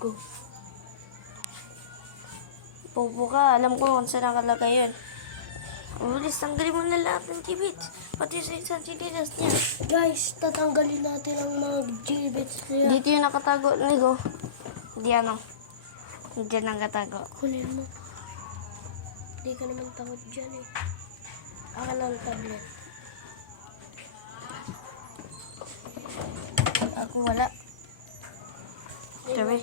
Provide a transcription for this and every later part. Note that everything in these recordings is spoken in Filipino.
ko. Bobo ka. Alam ko kung saan nakalagay yun. Ulis, tanggalin mo na lahat ng G-bits. Pati sa isang sinilas niya. Guys, tatanggalin natin ang mga G-bits niya. Dito yung nakatago, Nigo. Hindi ano. Diyan nakatago. Kunin mo. Hindi ka naman takot dyan eh. Akin ang tablet. Ako wala. Sabi.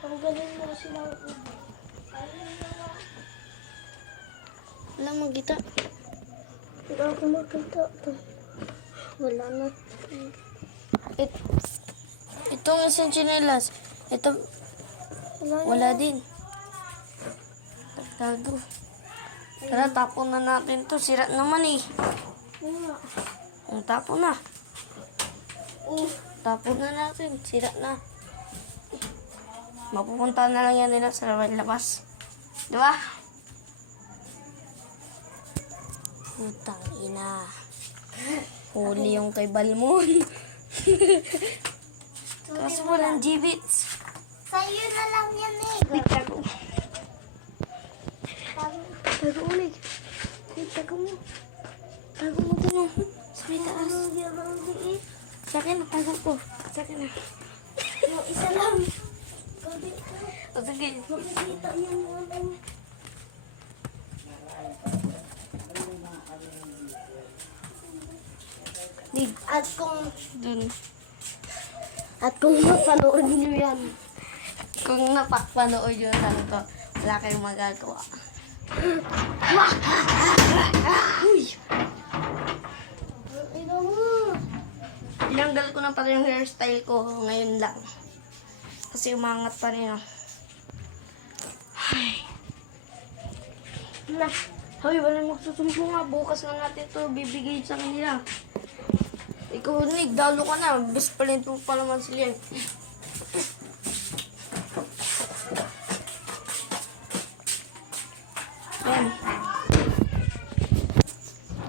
Tanggalin mo sila. Wala magkita. Wala ako makita. Wala na. Itong isang chinelas. Ito, wala din. Tago. Tara, tapon na natin to. Sira naman eh. Wala. Ang tapon na. Tapon na natin. Sira na. Mapupunta na lang yan nila sa labas. Diba? Putang ina. Huli yung kay Balmon. Kaso walang G-bits. Sa'yo na lang yan eh. Tago. Tago ulit. Tago mo. Tago mo din oh. Sa may taas. Hindi. Sa akin na, tago ko. Sa akin na. Yung isa lang. O sige. Makikita yan mo. Dun. At kung mapanood niyo yan. Kung napapanood yun lang to, wala kayong magagawa. Uy! Ino mo. Tinanggal ko na pala yung hairstyle ko ngayon lang. Kasi umangat pa rin ah. Ay. Na, hoy, walang magsusumpo nga. Bukas na natin to bibigay sa kanila. Ikaw, Nick, dalo ka na. Best friend mo pa naman sila.